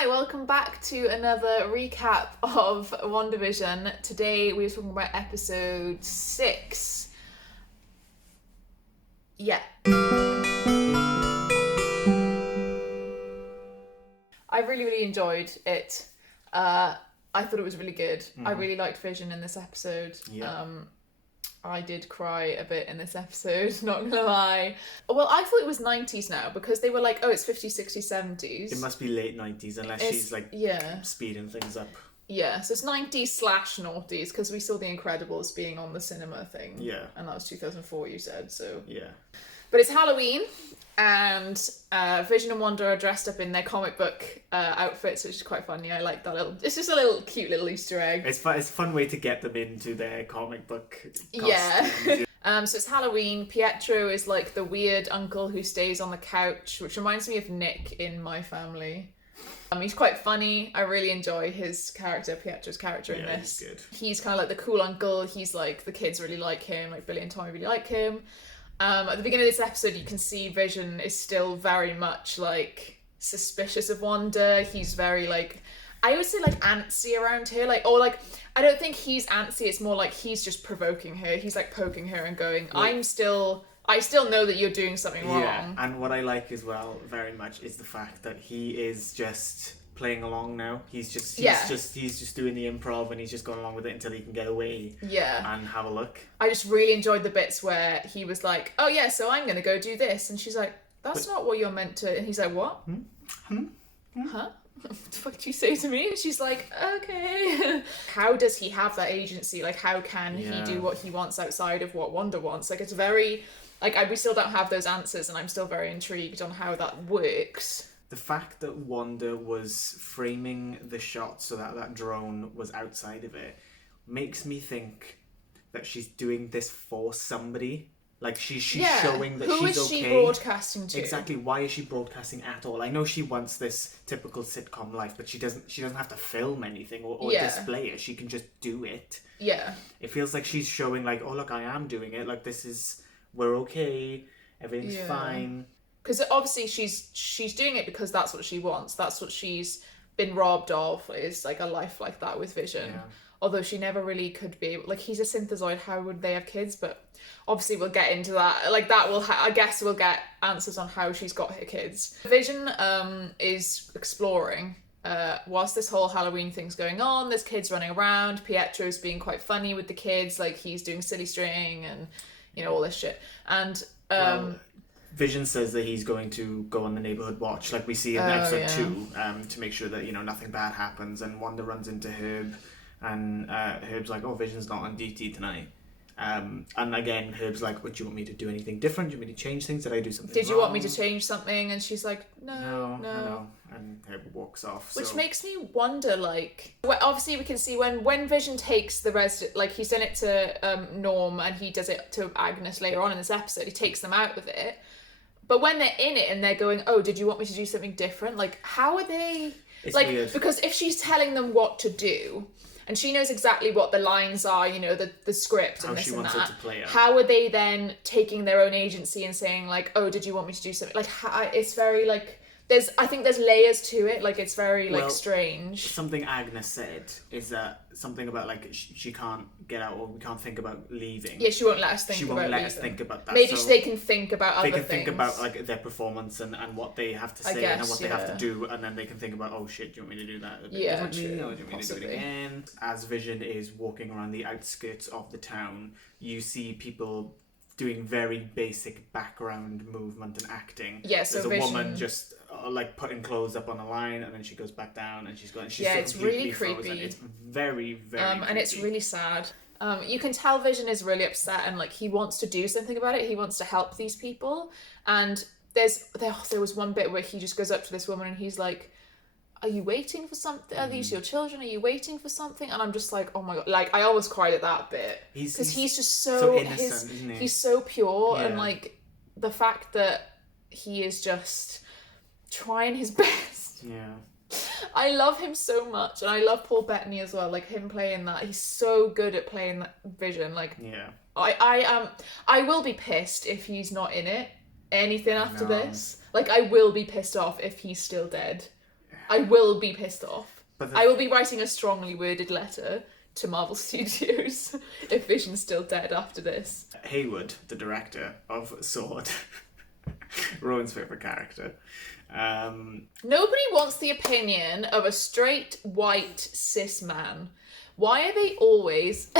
Hi, welcome back to another recap of WandaVision. Today we're talking about episode 6. Yeah. I really enjoyed it. I thought it was really good. I really liked Vision in this episode. Yeah. I did cry a bit in this episode, not gonna lie. Well, I thought it was 90s now because they were like, oh, it's 50s, 60s, 70s. It must be late 90s unless she's like speeding things up. Yeah, so it's 90s / noughties because we saw The Incredibles being on the cinema thing. Yeah. And that was 2004, you said, so. Yeah. But it's Halloween, and Vision and Wanda are dressed up in their comic book outfits, which is quite funny. I like that little. It's just a little cute little Easter egg. It's fun. It's a fun way to get them into their comic book costumes. Yeah. So it's Halloween. Pietro is like the weird uncle who stays on the couch, which reminds me of Nick in My Family. He's quite funny. I really enjoy his character, Pietro's character in this. He's good. He's kind of like the cool uncle. He's like, the kids really like him. Like Billy and Tommy really like him. At the beginning of this episode, you can see Vision is still very much like suspicious of Wanda. He's very like, I would say like antsy around her. Like, or like, I don't think he's antsy. It's more like he's just provoking her. He's like poking her and going, I still know that you're doing something wrong. Yeah, and what I like as well very much is the fact that he is just playing along now. He's just doing the improv and he's just going along with it until he can get away. Yeah. And have a look. I just really enjoyed the bits where he was like, oh yeah, so I'm gonna go do this, and she's like, that's not what you're meant to, and he's like, what? Huh? What the fuck did you say to me? And she's like, okay. How does he have that agency? Like, how can he do what he wants outside of what Wanda wants? Like, it's very, like, we still don't have those answers, and I'm still very intrigued on how that works. The fact that Wanda was framing the shot so that that drone was outside of it makes me think that she's doing this for somebody. Like she's showing that she's okay. Who is she broadcasting to? Exactly. Why is she broadcasting at all? I know she wants this typical sitcom life, but she doesn't have to film anything or display it. She can just do it. Yeah. It feels like she's showing like, oh look, I am doing it. Like we're okay. Everything's fine. Because obviously she's doing it because that's what she wants. That's what she's been robbed of, is like a life like that with Vision. Yeah. Although she never really could be, like, he's a synthezoid, how would they have kids? But obviously we'll get into that. Like that will, I guess we'll get answers on how she's got her kids. Vision is exploring. Whilst this whole Halloween thing's going on, there's kids running around. Pietro's being quite funny with the kids, like he's doing silly string and, you know, all this shit. And Vision says that he's going to go on the neighborhood watch, like we see in episode 2, to make sure that, you know, nothing bad happens. And Wanda runs into Herb, and Herb's like, oh, Vision's not on duty tonight. And again, Herb's like, would you want me to do anything different? Do you want me to change things? Did I do something wrong? Did you want me to change something? And she's like, no. And Herb walks off. Which makes me wonder, like, well, obviously we can see when Vision takes the resident, like he's done it to Norm and he does it to Agnes later on in this episode, he takes them out of it. But when they're in it and they're going, oh, did you want me to do something different? Like, how are they... It's like, weird. Because if she's telling them what to do, and she knows exactly what the lines are, you know, the script and this and that, to play out. How are they then taking their own agency and saying, like, oh, did you want me to do something? Like, it's very, like... I think there's layers to it, like, it's very, like, strange. Something Agnes said is that something about, like, she can't get out, or we can't think about leaving. Yeah, she won't let us think about leaving. She won't let us think about that. Maybe they can think about other things. They can think about, like, their performance and what they have to say and what they have to do, and then they can think about, oh shit, do you want me to do that a bit differently? Or do you want me to do it again? As Vision is walking around the outskirts of the town, you see people doing very basic background movement and acting. Yeah, so there's a woman just like putting clothes up on a line, and then she goes back down, and she's it's really creepy. Frozen. It's very creepy. And it's really sad. You can tell Vision is really upset, and like he wants to do something about it. He wants to help these people. And there was one bit where he just goes up to this woman and he's like, are you waiting for something? Are these your children? Are you waiting for something? And I'm just like, oh my god, like I almost cried at that bit because he's just so innocent, isn't he? He's so pure, and like the fact that he is just trying his best. Yeah. I love him so much, and I love Paul Bettany as well. Like him playing that, he's so good at playing that Vision. Like, I will be pissed if he's not in it. Anything after this, like I will be pissed off if he's still dead. I will be pissed off. But I will be writing a strongly worded letter to Marvel Studios if Vision's still dead after this. Haywood, the director of Sword, Rowan's favourite character. Nobody wants the opinion of a straight, white, cis man. Why are they always...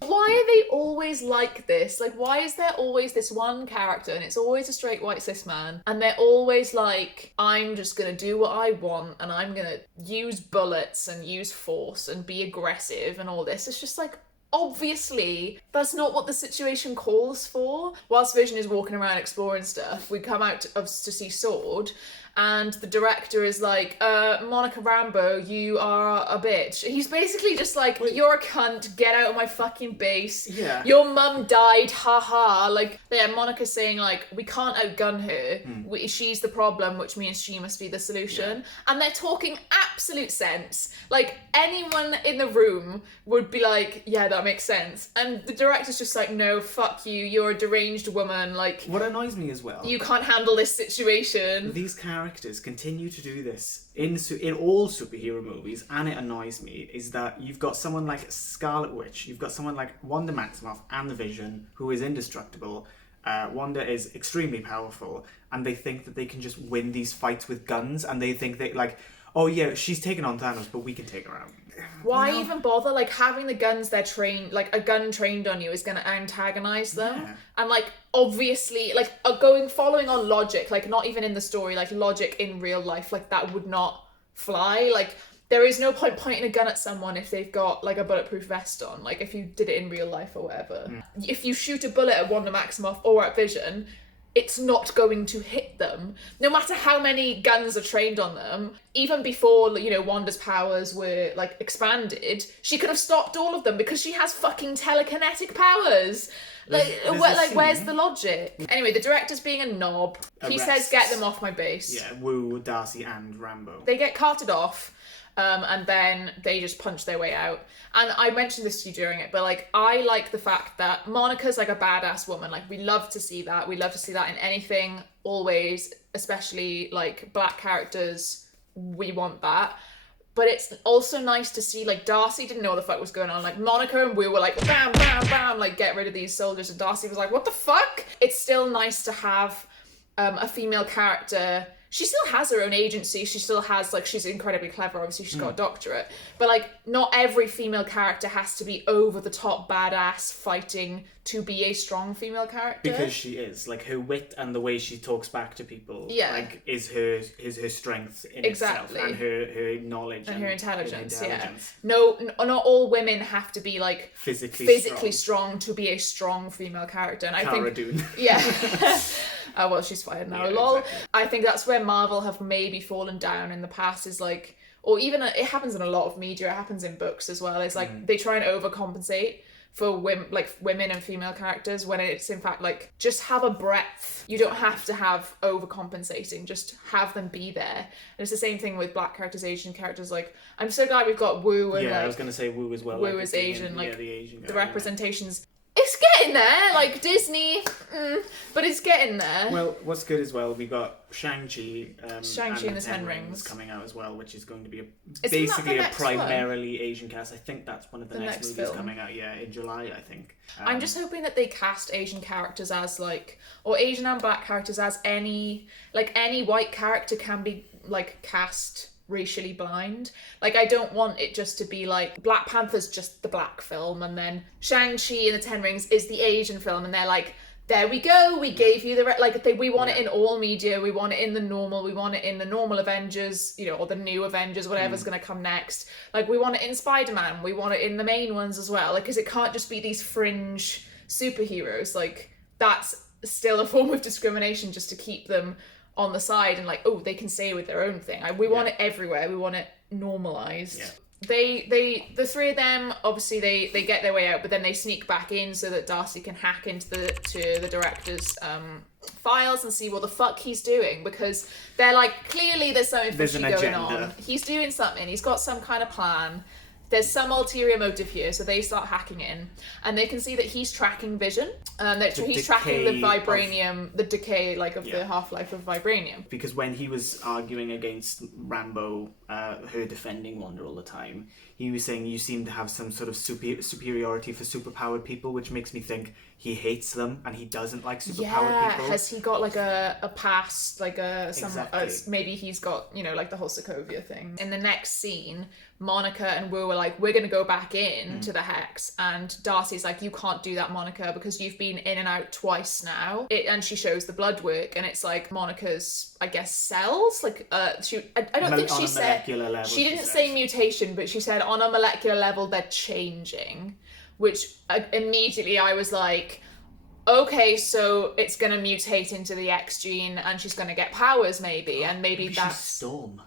Why are they always like this? Like, why is there always this one character and it's always a straight white cis man and they're always like, I'm just gonna do what I want and I'm gonna use bullets and use force and be aggressive and all this. It's just like, obviously, that's not what the situation calls for. Whilst Vision is walking around exploring stuff, we come out to see Sword, and the director is like, Monica Rambeau, you are a bitch. He's basically just like, you're a cunt, get out of my fucking base. Yeah. Your mum died, haha. Like, yeah, Monica's saying, like, we can't outgun her. She's the problem, which means she must be the solution. Yeah. And they're talking absolute sense. Like, anyone in the room would be like, yeah, that makes sense. And the director's just like, no, fuck you, you're a deranged woman. Like, what annoys me as well, you can't handle this situation. These characters continue to do this in all superhero movies, and it annoys me, is that you've got someone like Scarlet Witch, you've got someone like Wanda Maximoff and the Vision, who is indestructible. Wanda is extremely powerful, and they think that they can just win these fights with guns, and they think that, like, oh yeah, she's taken on Thanos, but we can take her out. Why even bother? Like, having the guns they're trained, like, a gun trained on you is going to antagonize them. Yeah. And, like, obviously, like, following on logic, like, not even in the story, like, logic in real life, like, that would not fly. Like, there is no point pointing a gun at someone if they've got, like, a bulletproof vest on, like, if you did it in real life or whatever. If you shoot a bullet at Wanda Maximoff or at Vision, it's not going to hit them, no matter how many guns are trained on them. Even before, you know, Wanda's powers were, like, expanded, she could have stopped all of them because she has fucking telekinetic powers. Like, where's the logic? Anyway, the director's being a knob. He says, get them off my base. Yeah, Wu, Darcy and Rambeau. They get carted off. And then they just punch their way out. And I mentioned this to you during it, but, like, I like the fact that Monica's, like, a badass woman. Like, we love to see that. We love to see that in anything, always, especially, like, black characters. We want that. But it's also nice to see, like, Darcy didn't know what the fuck was going on. Like, Monica and Wu were like, bam, bam, bam, like, get rid of these soldiers. And Darcy was like, what the fuck? It's still nice to have a female character. She still has her own agency. She still has, like, she's incredibly clever. Obviously, she's got a doctorate. But, like, not every female character has to be over-the-top badass fighting to be a strong female character. Because she is. Like, her wit and the way she talks back to people, like, is her strength in itself. And her knowledge. And her intelligence, yeah. No, not all women have to be, like, physically strong to be a strong female character. And I think... Dune. Yeah. Oh, well, she's fired now. Yeah, lol. Exactly. I think that's where Marvel have maybe fallen down in the past, is like, or even it happens in a lot of media, it happens in books as well. It's like they try and overcompensate for women and female characters when it's in fact like, just have a breadth. You don't have to have overcompensating, just have them be there. And it's the same thing with black characters, Asian characters. Like, I'm so glad we've got Wu and I was going to say Wu as well. Wu is Asian, like, the Asian guy, the representations. It's getting there, like Disney, but it's getting there. Well, what's good as well, we got Shang-Chi and the Ten Rings coming out as well, which is going to be Isn't basically a next primarily Asian cast. I think that's one of the next movies film coming out, in July, I think. I'm just hoping that they cast Asian characters as, like, or Asian and black characters as any white character can be, like, cast racially blind. Like, I don't want it just to be like Black Panther's just the black film, and then Shang-Chi and the Ten Rings is the Asian film, and they're like, there we go, we gave you the we want it in all media. We want it in the normal Avengers, you know, or the new Avengers, whatever's going to come next. Like, we want it in Spider-Man, we want it in the main ones as well, like, because it can't just be these fringe superheroes. Like, that's still a form of discrimination, just to keep them on the side and, like, oh, they can say with their own thing. We want it everywhere. We want it normalized. Yeah. The three of them, obviously they get their way out, but then they sneak back in so that Darcy can hack into the director's files and see what the fuck he's doing, because they're like, clearly there's something fishy going on. He's doing something. He's got some kind of plan. there's some ulterior motive here, so they start hacking in, and they can see that he's tracking Vision. That he's tracking the vibranium, the decay, like, of the half-life of vibranium. Because when he was arguing against Rambo, her defending Wanda all the time, he was saying, you seem to have some sort of superiority for superpowered people, which makes me think he hates them and he doesn't like superpowered people. Has he got like a past, like maybe he's got, you know, like the whole Sokovia thing. In the next scene, Monica and Wu are like, we're going to go back in to the Hex, and Darcy's like, you can't do that, Monica, because you've been in and out twice now. And she shows the blood work, and it's like Monica's, I guess, cells, like I don't think she said, she didn't say mutation, but she said on a molecular level they're changing, which immediately I was like, okay, so it's going to mutate into the X gene and she's going to get powers maybe, and maybe that's... Storm.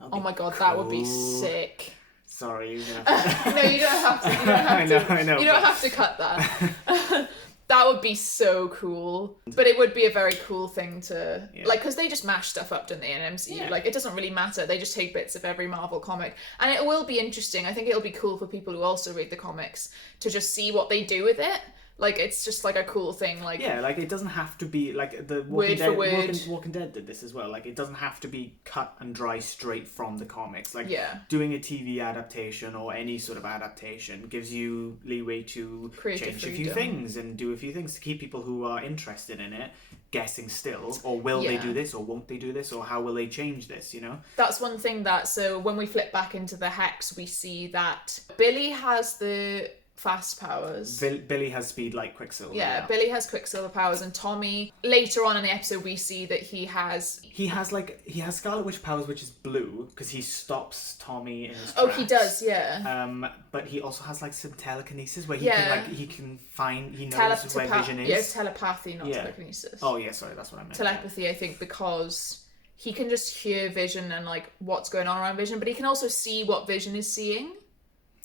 Oh my god, cool. That would be sick. Sorry. No, you don't have to. You don't have I know. You don't have to cut that. That would be so cool. But it would be a very cool thing to... Like, because they just mash stuff up, don't they, in MCU? Yeah. Like, it doesn't really matter. They just take bits of every Marvel comic. And it will be interesting. I think it'll be cool for people who also read the comics to just see what they do with it. Like, it's just, like, a cool thing, like... Yeah, like, it doesn't have to be, like, the Walking Dead did this as well. Like, it doesn't have to be cut and dry straight from the comics. Like, doing a TV adaptation or any sort of adaptation gives you leeway to change a few things and do a few things to keep people who are interested in it guessing still, or will they do this, or won't they do this, or how will they change this, you know? That's one thing that... So, when we flip back into the Hex, we see that Billy has the... fast powers. Billy has speed like Quicksilver. Yeah, Billy has Quicksilver powers, and Tommy, later on in the episode, we see that he has Scarlet Witch powers, which is blue, because he stops Tommy in his tracks. Oh, he does, yeah. But he also has like some telekinesis where he knows where Vision is. Yeah, it's telepathy, not telekinesis. Oh yeah, sorry, that's what I meant. Telepathy, I think, because he can just hear Vision and like what's going on around Vision, but he can also see what Vision is seeing.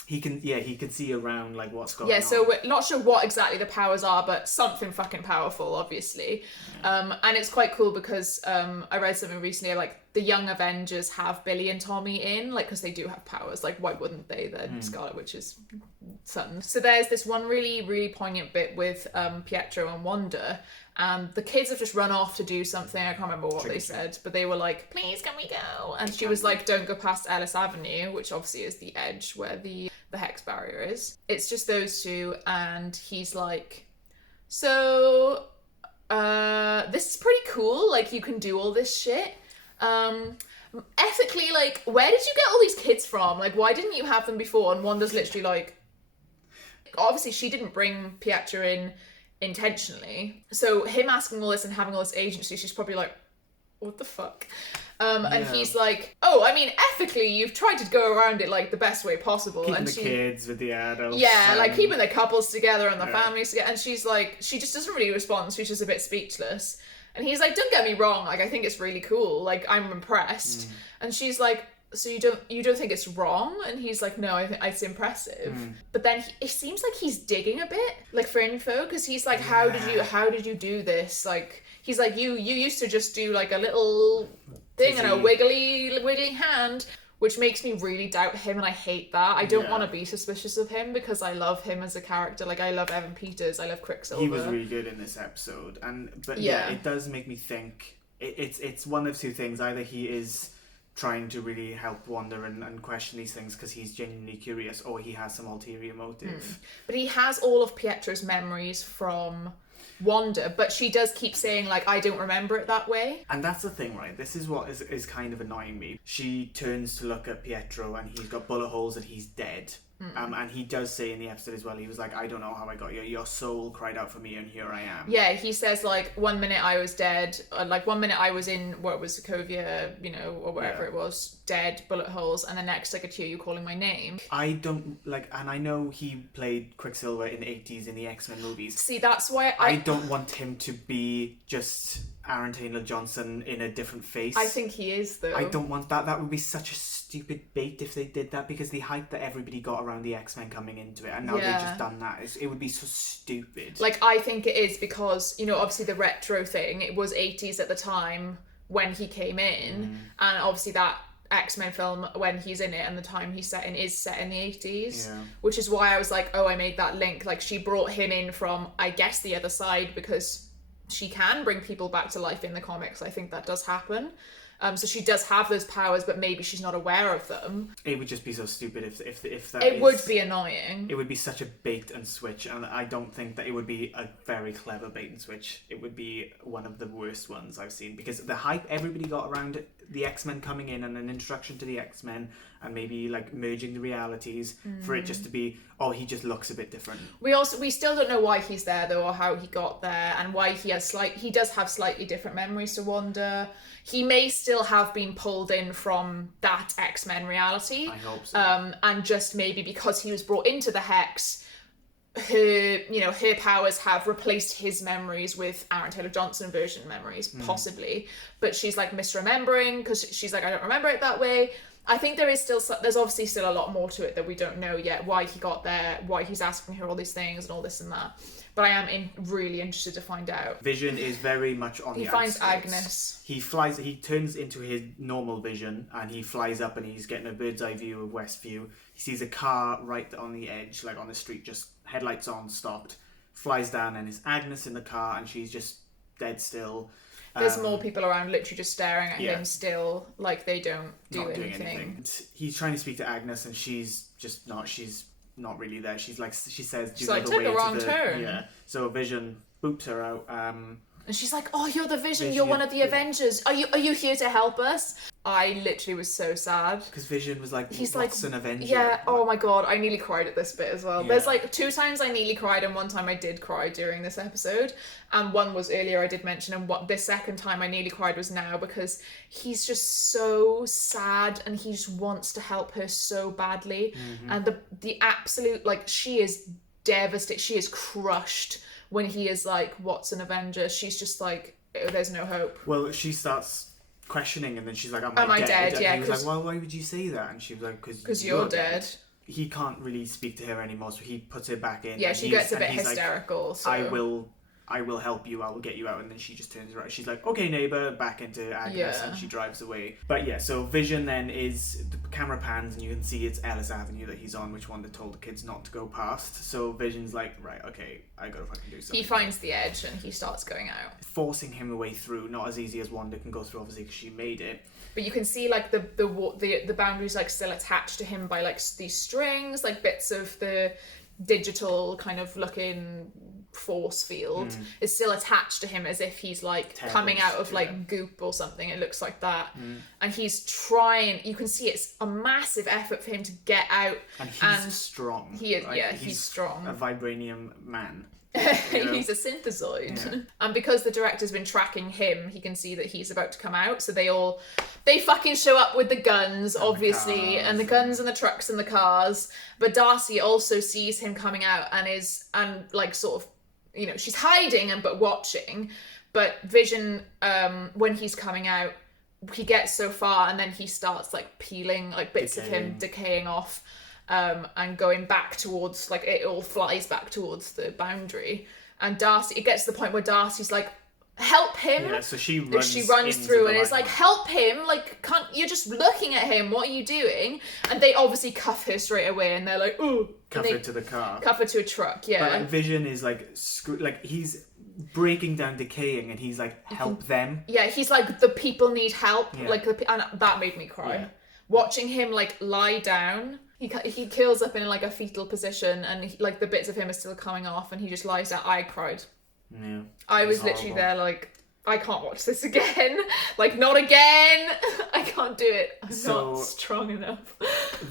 He can see around like what's going on. Yeah, so we're not sure what exactly the powers are, but something fucking powerful, obviously. Yeah. And it's quite cool because I read something recently like the Young Avengers have Billy and Tommy in, like, because they do have powers. Like, why wouldn't they? They're Scarlet Witch's son. So there's this one really, really poignant bit with Pietro and Wanda. The kids have just run off to do something. I can't remember what they said, but they were like, please, can we go? And she was like, don't go past Ellis Avenue, which obviously is the edge where the Hex barrier is. It's just those two, and he's like, so, this is pretty cool. Like, you can do all this shit. Ethically, like, where did you get all these kids from? Like, why didn't you have them before? And Wanda's literally like, obviously she didn't bring Pietro in intentionally, so him asking all this and having all this agency, she's probably like, what the fuck? And he's like, oh, I mean, ethically you've tried to go around it like the best way possible, keeping and the kids with the adults, like keeping the couples together and the families together. And she's like, she just doesn't really respond. She's just a bit speechless. And he's like, don't get me wrong, like, I think it's really cool, like, I'm impressed. And she's like, so you don't think it's wrong? And he's like, no, I think it's impressive. But then it seems like he's digging a bit, like, for info, because he's like, how did you do this? Like, he's like, you used to just do like a little thing and a wiggling hand, which makes me really doubt him, and I hate that. I don't want to be suspicious of him because I love him as a character. Like, I love Evan Peters, I love Quicksilver. He was really good in this episode, but it does make me think it's one of two things. Either he is trying to really help Wanda and question these things because he's genuinely curious, or he has some ulterior motive. But he has all of Pietro's memories from Wanda, but she does keep saying, like, I don't remember it that way. And that's the thing, right? This is what is kind of annoying me. She turns to look at Pietro and he's got bullet holes and he's dead. And he does say in the episode as well, he was like, I don't know how I got you. Your soul cried out for me and here I am. Yeah, he says, like, 1 minute I was dead, like 1 minute I was in, what was Sokovia, you know, or wherever it was, dead, bullet holes, and the next I could hear you calling my name. I don't, like, and I know he played Quicksilver in the 80s in the X-Men movies. See, that's why I don't want him to be just Aaron Taylor-Johnson in a different face. I think he is, though. I don't want that. That would be such a stupid bait if they did that, because the hype that everybody got around the X-Men coming into it, and now they've just done that, it would be so stupid. Like, I think it is because, you know, obviously the retro thing, it was 80s at the time when he came in, and obviously that X-Men film when he's in it, and the time he's set in is set in the 80s. Yeah. Which is why I was like, oh, I made that link. Like, she brought him in from, I guess, the other side, because she can bring people back to life in the comics. I think that does happen. So she does have those powers, but maybe she's not aware of them. It would just be so stupid if that. It would be annoying. It would be such a bait and switch, and I don't think that it would be a very clever bait and switch. It would be one of the worst ones I've seen, because the hype everybody got around the X-Men coming in and an introduction to the X-Men and maybe like merging the realities for it just to be, oh, he just looks a bit different. We still don't know why he's there though, or how he got there, and why he does have slightly different memories to Wanda. He may still have been pulled in from that X-Men reality. I hope so. And just maybe because he was brought into the Hex, her powers have replaced his memories with Aaron Taylor Johnson version memories, possibly. But she's like misremembering, because she's like, I don't remember it that way. I think there's obviously still a lot more to it that we don't know yet. Why he got there, why he's asking her all these things and all this and that. But I am really interested to find out. Vision is very much on the outskirts. He finds Agnes. He turns into his normal Vision, and he flies up and he's getting a bird's eye view of Westview. He sees a car right on the edge, like on the street, just headlights on, stopped. Flies down, and it's Agnes in the car, and she's just dead still. There's more people around literally just staring at him still, like they don't do anything. He's trying to speak to Agnes, and she's just not. She's not really there. She says, she's like, took a wrong turn. Yeah. So Vision boops her out. And she's like, oh, you're the Vision, you're one of the Avengers. Are you here to help us? I literally was so sad. Because Vision was like, he's what's an Avenger? Yeah, oh my god, I nearly cried at this bit as well. Yeah. There's like 2 times I nearly cried, and 1 time I did cry during this episode. And 1 was earlier, I did mention, and this second time I nearly cried was now, because he's just so sad and he just wants to help her so badly. And the absolute, like, she is devastated, she is crushed when he is like, what's an Avenger? She's just like, oh, there's no hope. Well, she starts questioning, and then she's like, am I dead? Yeah, and he was like, well, why would you say that? And she was like, because you're dead. He can't really speak to her anymore, so he puts her back in. Yeah, she gets a bit hysterical. Like, so I will help you, I will get you out. And then she just turns around. She's like, okay, neighbour, back into Agnes, and she drives away. But yeah, so Vision then the camera pans, and you can see it's Ellis Avenue that he's on, which Wanda told the kids not to go past. So Vision's like, right, okay, I gotta fucking do something. He finds the edge and he starts going out. Forcing him away through, not as easy as Wanda can go through, obviously, because she made it. But you can see like the boundaries like still attached to him by like these strings, like bits of the digital kind of looking force field is still attached to him, as if he's like coming out of like goop or something. It looks like that. And he's trying, you can see it's a massive effort for him to get out. And he's strong. He is, like, he's strong. A vibranium man. He's a synthezoid. And because the director's been tracking him, he can see that he's about to come out. So they fucking show up with the guns, obviously, and the guns and the trucks and the cars. But Darcy also sees him coming out and like sort of, she's hiding but watching. But Vision, when he's coming out, he gets so far and then he starts like peeling, like bits of him decaying off. And going back towards, like, it all flies back towards the boundary. And Darcy, it gets to the point where Darcy's like, help him. Yeah, so she runs through and is like, help him. Like, you're just looking at him. What are you doing? And they obviously cuff her straight away, and they're like, ooh. Cuff her to the car. Cuff her to a truck, yeah. But like, Vision is like, he's breaking down, decaying, and he's like, help them. Yeah, he's like, the people need help. Yeah. Like, and that made me cry. Yeah. Watching him like lie down. He curls up in like a fetal position, and like the bits of him are still coming off, and he just lies down. I cried. Yeah, I was literally there like, I can't watch this again. Like, not again. I can't do it. I'm not strong enough.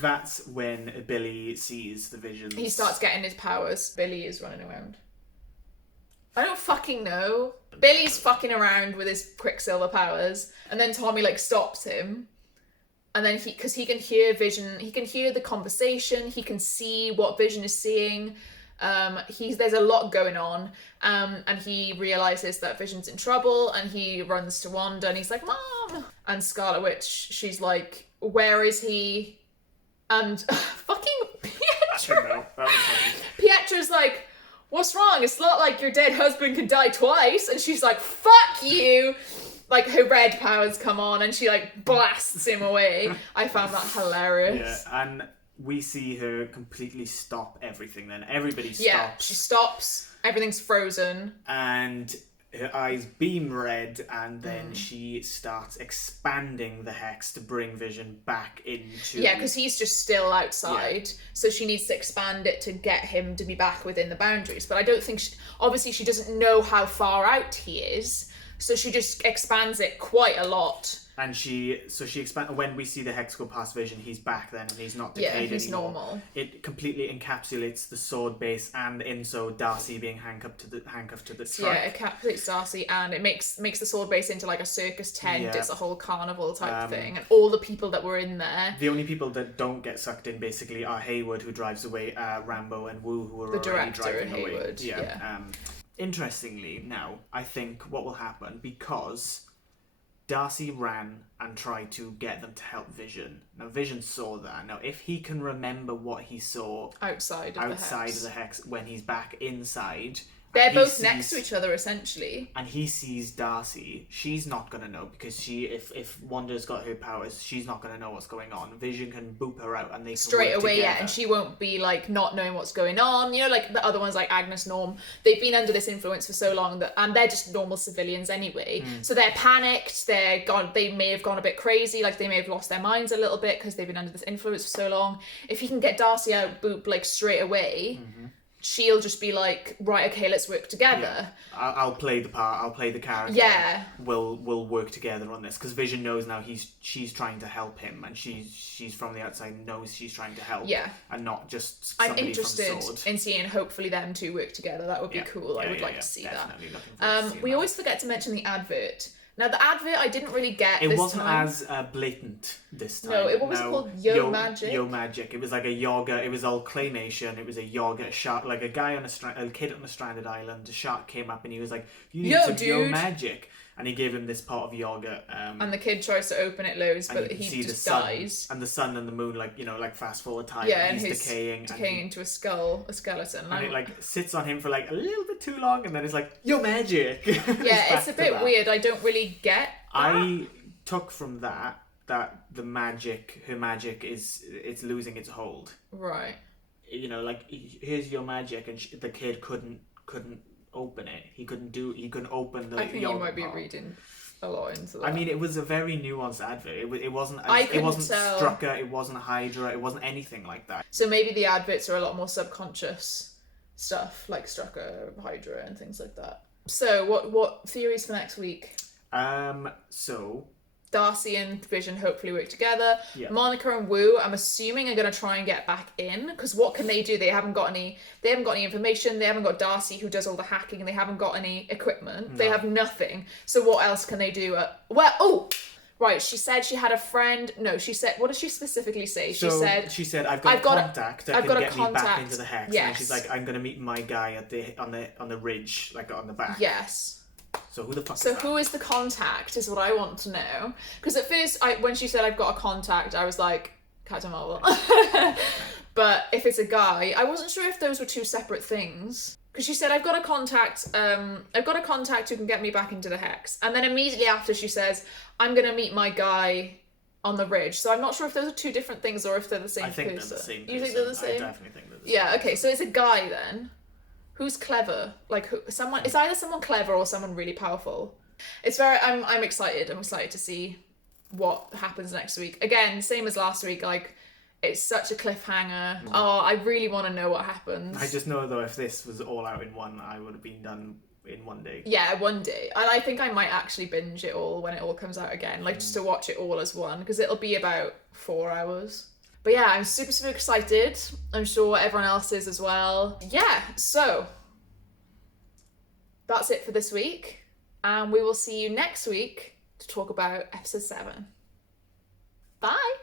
That's when Billy sees the visions. He starts getting his powers. Billy is running around. I don't fucking know. Billy's fucking around with his Quicksilver powers, and then Tommy like stops him. And then because he can hear Vision, he can hear the conversation, he can see what Vision is seeing. There's a lot going on, and he realizes that Vision's in trouble, and he runs to Wanda, and he's like, Mom! And Scarlet Witch, she's like, where is he? And fucking Pietro! Pietro's like, what's wrong? It's not like your dead husband can die twice. And she's like, fuck you! like her red powers come on and she like blasts him away. I found that hilarious. Yeah, and we see her completely stop everything then. Everybody stops. Yeah, she stops, everything's frozen. And her eyes beam red, and then she starts expanding the hex to bring Vision back into... Yeah, because he's just still outside, so she needs to expand it to get him to be back within the boundaries. But I don't think... obviously, she doesn't know how far out he is, so she just expands it quite a lot. And she expands... When we see the hex go past Vision, he's back then, and he's not decayed anymore. Yeah, he's normal. It completely encapsulates the sword base, and Inso Darcy being handcuffed to the truck. Yeah, it encapsulates Darcy, and it makes the sword base into like a circus tent. Yeah. It's a whole carnival type thing, and all the people that were in there. The only people that don't get sucked in basically are Hayward, who drives away, Rambo, and Wu, who are the already director driving away. Hayward. Yeah. Interestingly, now I think what will happen, because Darcy ran and tried to get them to help Vision. Now, Vision saw that. Now, if he can remember what he saw outside of the hex when he's back inside... They're both next to each other, essentially. And he sees Darcy. She's not going to know, because if Wanda's got her powers, she's not going to know what's going on. Vision can boop her out, and they can straight work away, together. yeah, and she won't be, like, not knowing what's going on. You know, like, the other ones, like Agnes, Norm, they've been under this influence for so long, and they're just normal civilians anyway. So they're panicked, they may have gone a bit crazy, like, they may have lost their minds a little bit, because they've been under this influence for so long. If he can get Darcy out, boop, like, straight away... she'll just be like, right, okay, let's work together. Yeah. I'll play the part. I'll play the character. Yeah. We'll work together on this, because Vision knows now she's trying to help him, and she's from the outside, knows she's trying to help. Yeah. And not just I'm somebody interested from Sword. in seeing hopefully them two work together. That would be cool. I would like to see Definitely that. Looking forward to seeing we that. always forget to mention the advert. Now, the advert I didn't really get It this wasn't time. as blatant this time. No, what was it called? Yo Magic? Yo Magic. It was like a yoga. It was all claymation. It was a yoga shark, like a guy a kid on a stranded island. A shark came up and he was like, "You need some Yo Magic," and he gave him this pot of yogurt. And the kid tries to open it loads, but he just dies. And the sun and the moon, like fast forward time. Yeah, and he's decaying into a skeleton. And it like sits on him for like a little bit too long, and then it's like, "Yo Magic." Yeah, it's a bit weird. I don't really get that. I took from that the magic, her magic it's losing its hold. Right. You know, like, here's your magic, and the kid couldn't open it. He couldn't open the. I think you might be reading a lot into that. I mean, it was a very nuanced advert. It wasn't. It wasn't Strucker. It wasn't Hydra. It wasn't anything like that. So maybe the adverts are a lot more subconscious stuff, like Strucker, Hydra, and things like that. So what theories for next week? So Darcy and Vision hopefully work together. Yeah. Monica and Wu, I'm assuming, are going to try and get back in, because what can they do? They haven't got any information. They haven't got Darcy, who does all the hacking, and they haven't got any equipment. No. They have nothing. So what else can they do? Right, she said she had a friend. No, she said, what did she specifically say? She said I've got a contact that can get me back into the hex. Yes. And she's like, I'm gonna meet my guy on the ridge, like on the back. Yes. So who the fuck is So that? who is the contact is what I want to know. Because at first, when she said I've got a contact, I was like, Captain Marvel. But if it's a guy, I wasn't sure if those were two separate things. Because she said, I've got a contact who can get me back into the hex. And then immediately after she says, I'm going to meet my guy on the ridge. So I'm not sure if those are two different things or if they're the same person. I think they're the same person. You think they're the same? I definitely think they're the same. Yeah, okay, so it's a guy then. Who's clever? Like, it's either someone clever or someone really powerful. I'm excited. I'm excited to see what happens next week. Again, same as last week, like, it's such a cliffhanger. Oh, I really want to know what happens. I just know, though, if this was all out in one, I would have been done in one day. Yeah, one day. I think I might actually binge it all when it all comes out again, like, just to watch it all as one, because it'll be about 4 hours. But yeah, I'm super, super excited. I'm sure everyone else is as well. Yeah, so that's it for this week. And we will see you next week to talk about episode 7. Bye!